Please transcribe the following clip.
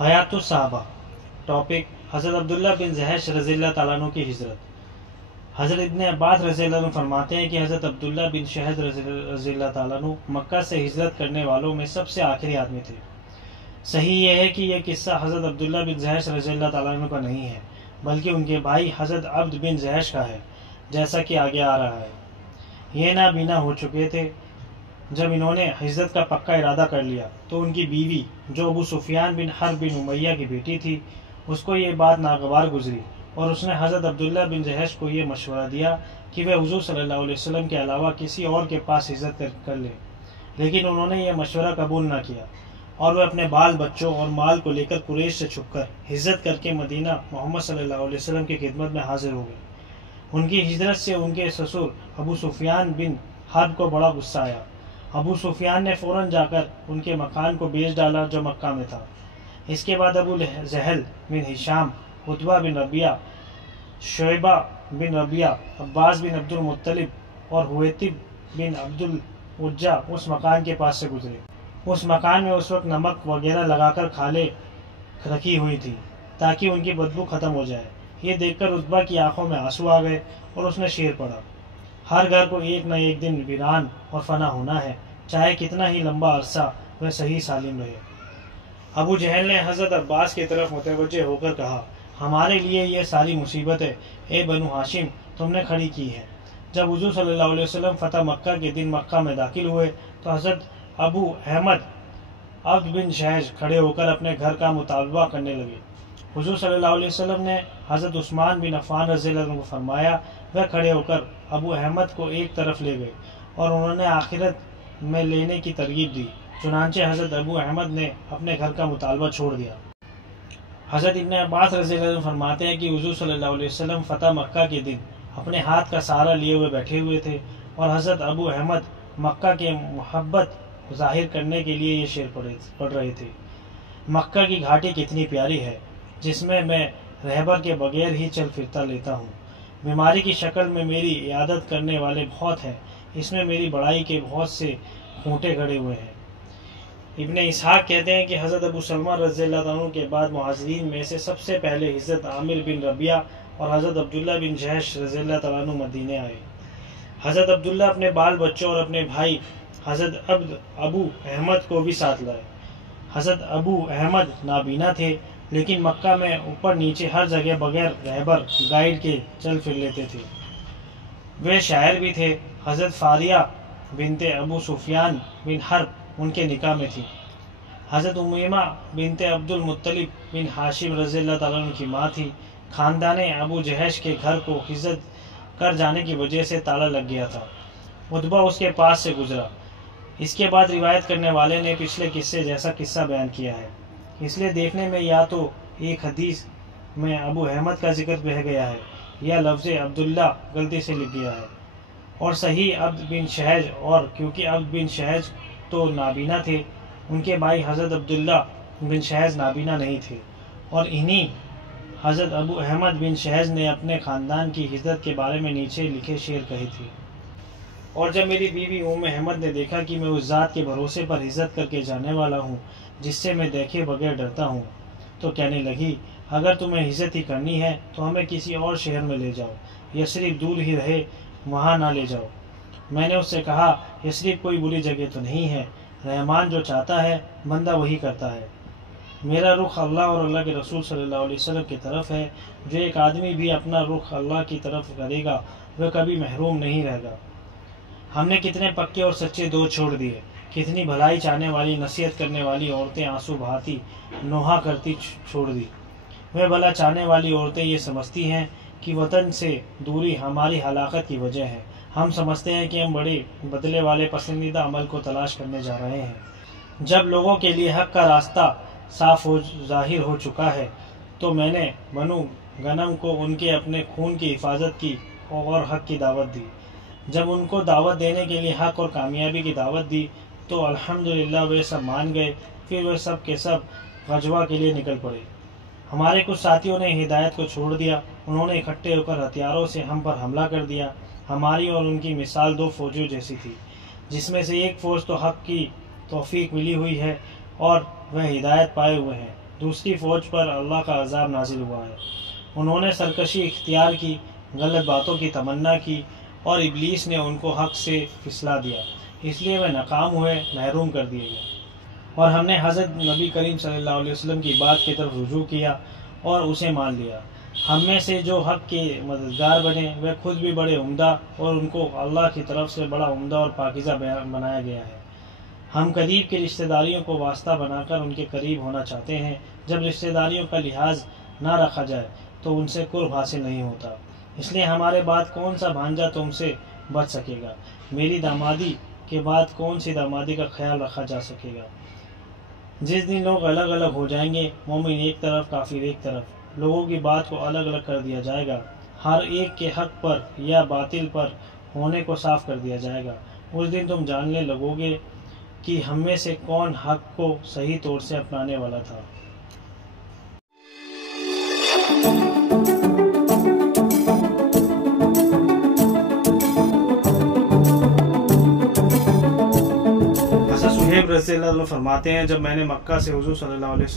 حیات الصحابہ ٹاپک حضرت عبداللہ بن جحش رضی اللہ تعالیٰ عنہ کی ہجرت۔ حضرت ابن عباس رضی اللہ عنہ فرماتے ہیں کہ حضرت عبداللہ بن جحش رضی اللہ تعالیٰ عنہ مکہ سے ہجرت کرنے والوں میں سب سے آخری آدمی تھے۔ صحیح یہ ہے کہ یہ قصہ حضرت عبداللہ بن جحش رضی اللہ تعالیٰ عنہ کا نہیں ہے، بلکہ ان کے بھائی حضرت عبد بن جحش کا ہے، جیسا کہ آگے آ رہا ہے۔ یہ نابینا ہو چکے تھے جب انہوں نے ہجرت کا پکا ارادہ کر لیا تو ان کی بیوی جو ابو سفیان بن حرب بن امیہ کی بیٹی تھی، اس کو یہ بات ناگوار گزری اور اس نے حضرت عبداللہ بن جحش کو یہ مشورہ دیا کہ وہ حضور صلی اللہ علیہ وسلم کے علاوہ کسی اور کے پاس ہجرت کر لے، لیکن انہوں نے یہ مشورہ قبول نہ کیا اور وہ اپنے بال بچوں اور مال کو لے کر قریش سے چھپ کر ہجرت کر کے مدینہ محمد صلی اللہ علیہ وسلم کی خدمت میں حاضر ہو گئے۔ ان کی ہجرت سے ان کے سسر ابو سفیان بن حرب کو بڑا غصہ آیا۔ ابو سفیان نے فوراً جا کر ان کے مکان کو بیچ ڈالا جو مکہ میں تھا۔ اس کے بعد ابو جہل بن ہشام، عتبہ بن ربیعہ، شعبہ بن ربیعہ، عباس بن عبد المطلب اور حویتب بن عبد العجہ اس مکان کے پاس سے گزرے۔ اس مکان میں اس وقت نمک وغیرہ لگا کر کھالیں رکھی ہوئی تھی تاکہ ان کی بدبو ختم ہو جائے۔ یہ دیکھ کر عتبہ کی آنکھوں میں آنسو آ گئے اور اس نے شعر پڑھا: ہر گھر کو ایک نہ ایک دن ویران اور فنا ہونا ہے، چاہے کتنا ہی لمبا عرصہ وہ صحیح سالم رہے۔ ابو جہل نے حضرت عباس کی طرف متوجہ ہو کر کہا: ہمارے لیے یہ ساری مصیبتیں اے بنو ہاشم تم نے کھڑی کی ہیں۔ جب حضور صلی اللہ علیہ وسلم فتح مکہ کے دن مکہ میں داخل ہوئے تو حضرت ابو احمد عبد بن جحش کھڑے ہو کر اپنے گھر کا مطالبہ کرنے لگے۔ حضور صلی اللہ علیہ وسلم نے حضرت عثمان بن عفان رضی اللہ عنہ کو فرمایا، وہ کھڑے ہو کر ابو احمد کو ایک طرف لے گئے اور انہوں نے آخرت میں لینے کی ترغیب دی۔ چنانچہ حضرت ابو احمد نے اپنے گھر کا مطالبہ چھوڑ دیا۔ حضرت ابن عباس رضی اللہ عنہ فرماتے ہیں کہ حضور صلی اللہ علیہ وسلم فتح مکہ کے دن اپنے ہاتھ کا سہارا لیے ہوئے بیٹھے ہوئے تھے اور حضرت ابو احمد مکہ کے محبت ظاہر کرنے کے لیے یہ شعر پڑھ رہے تھے: مکہ کی گھاٹی کتنی پیاری ہے جس میں میں رہبر کے بغیر ہی چل پھرتا لیتا ہوں۔ بیماری کی شکل میں میری عیادت کرنے والے بہت ہیں، اس میں میری بڑائی کے بہت سے کھوٹے گھڑے ہوئے ہیں۔ ابن اسحاق کہتے ہیں کہ حضرت ابو سلمہ رضی اللہ عنہ کے بعد مہاجرین میں سے سب سے پہلے حضرت عامر بن ربیعہ اور حضرت عبداللہ بن جحش رضی اللہ تعالیٰ عنہ مدینے آئے۔ حضرت عبداللہ اپنے بال بچوں اور اپنے بھائی حضرت ابو احمد کو بھی ساتھ لائے۔ حضرت ابو احمد نابینا تھے لیکن مکہ میں اوپر نیچے ہر جگہ بغیر رہبر گائیڈ کے چل پھر لیتے تھے۔ وہ شاعر بھی تھے۔ حضرت فاریہ بنت ابو سفیان بن حرب ان کے نکاح میں تھی۔ حضرت امیمہ بنت عبد المطلب بن ہاشم رضی اللہ تعالیٰ عنہ کی ماں تھی۔ خاندان ابو جحش کے گھر کو ہجرت کر جانے کی وجہ سے تالا لگ گیا تھا۔ عتبہ اس کے پاس سے گزرا۔ اس کے بعد روایت کرنے والے نے پچھلے قصے جیسا قصہ بیان کیا ہے، اس لیے دیکھنے میں یا تو ایک حدیث میں ابو احمد کا ذکر رہ گیا ہے یا لفظ عبداللہ غلطی سے لکھ گیا ہے، اور صحیح عبد بن جحش، اور کیونکہ عبد بن جحش تو نابینا تھے، ان کے بھائی حضرت عبداللہ بن جحش نابینا نہیں تھے، اور انہی حضرت ابو احمد بن جحش نے اپنے خاندان کی ہجرت کے بارے میں نیچے لکھے شعر کہے تھے: اور جب میری بیوی ام احمد نے دیکھا کہ میں اس ذات کے بھروسے پر ہجرت کر کے جانے والا ہوں جس سے میں دیکھے بغیر ڈرتا ہوں، تو کہنے لگی: اگر تمہیں ہجرت ہی کرنی ہے تو ہمیں کسی اور شہر میں لے جاؤ، یثرب دور ہی رہے، وہاں نہ لے جاؤ۔ میں نے اس سے کہا: یثرب کوئی بری جگہ تو نہیں ہے، رحمان جو چاہتا ہے بندہ وہی کرتا ہے۔ میرا رخ اللہ اور اللہ کے رسول صلی اللہ علیہ وسلم کی طرف ہے، جو ایک آدمی بھی اپنا رخ اللہ کی طرف کرے گا وہ کبھی محروم نہیں رہے گا۔ ہم نے کتنے پکے اور سچے دوست چھوڑ دیے، کتنی بھلائی چاہنے والی نصیحت کرنے والی عورتیں آنسو بہاتی نوحہ کرتی چھوڑ دی۔ وہ بھلا چاہنے والی عورتیں یہ سمجھتی ہیں کہ وطن سے دوری ہماری ہلاکت کی وجہ ہے۔ ہم سمجھتے ہیں کہ ہم بڑے بدلے والے پسندیدہ عمل کو تلاش کرنے جا رہے ہیں۔ جب لوگوں کے لیے حق کا راستہ صاف ظاہر ہو چکا ہے تو میں نے بنو غنم کو ان کے اپنے خون کی حفاظت کی اور حق کی دعوت دی۔ جب ان کو دعوت دینے کے لیے حق اور کامیابی کی دعوت دی تو الحمدللہ وہ سب مان گئے۔ پھر وہ سب کے سب غزوہ کے لیے نکل پڑے۔ ہمارے کچھ ساتھیوں نے ہدایت کو چھوڑ دیا، انہوں نے اکٹھے ہو کر ہتھیاروں سے ہم پر حملہ کر دیا۔ ہماری اور ان کی مثال دو فوجوں جیسی تھی، جس میں سے ایک فوج تو حق کی توفیق ملی ہوئی ہے اور وہ ہدایت پائے ہوئے ہیں، دوسری فوج پر اللہ کا عذاب نازل ہوا ہے۔ انہوں نے سرکشی اختیار کی، غلط باتوں کی تمنا کی اور ابلیس نے ان کو حق سے پھسلا دیا، اس لیے وہ ناکام ہوئے، محروم کر دیے گئے۔ اور ہم نے حضرت نبی کریم صلی اللہ علیہ وسلم کی بات کی طرف رجوع کیا اور اسے مان لیا۔ ہم میں سے جو حق کے مددگار بنے وہ خود بھی بڑے عمدہ اور ان کو اللہ کی طرف سے بڑا عمدہ اور پاکیزہ بنایا گیا ہے۔ ہم قریب کے رشتہ داریوں کو واسطہ بنا کر ان کے قریب ہونا چاہتے ہیں۔ جب رشتہ داریوں کا لحاظ نہ رکھا جائے تو ان سے قرب حاصل نہیں ہوتا، اس لیے ہمارے بعد کون سا بھانجا تم سے بچ سکے گا؟ میری دامادی کے بعد کون سی دامادی کا خیال رکھا جا سکے گا؟ جس دن لوگ الگ الگ ہو جائیں گے، مومن ایک طرف، کافر ایک طرف، لوگوں کی بات کو الگ الگ کر دیا جائے گا، ہر ایک کے حق پر یا باطل پر ہونے کو صاف کر دیا جائے گا۔ اس دن تم جاننے لگو گے کہ ہم میں سے کون حق کو صحیح طور سے اپنانے والا تھا۔ حضرت صہیب رضی اللہ عنہ فرماتے ہیں، جب میں نے مکہ سے حضور صلی اللہ علیہ وسلم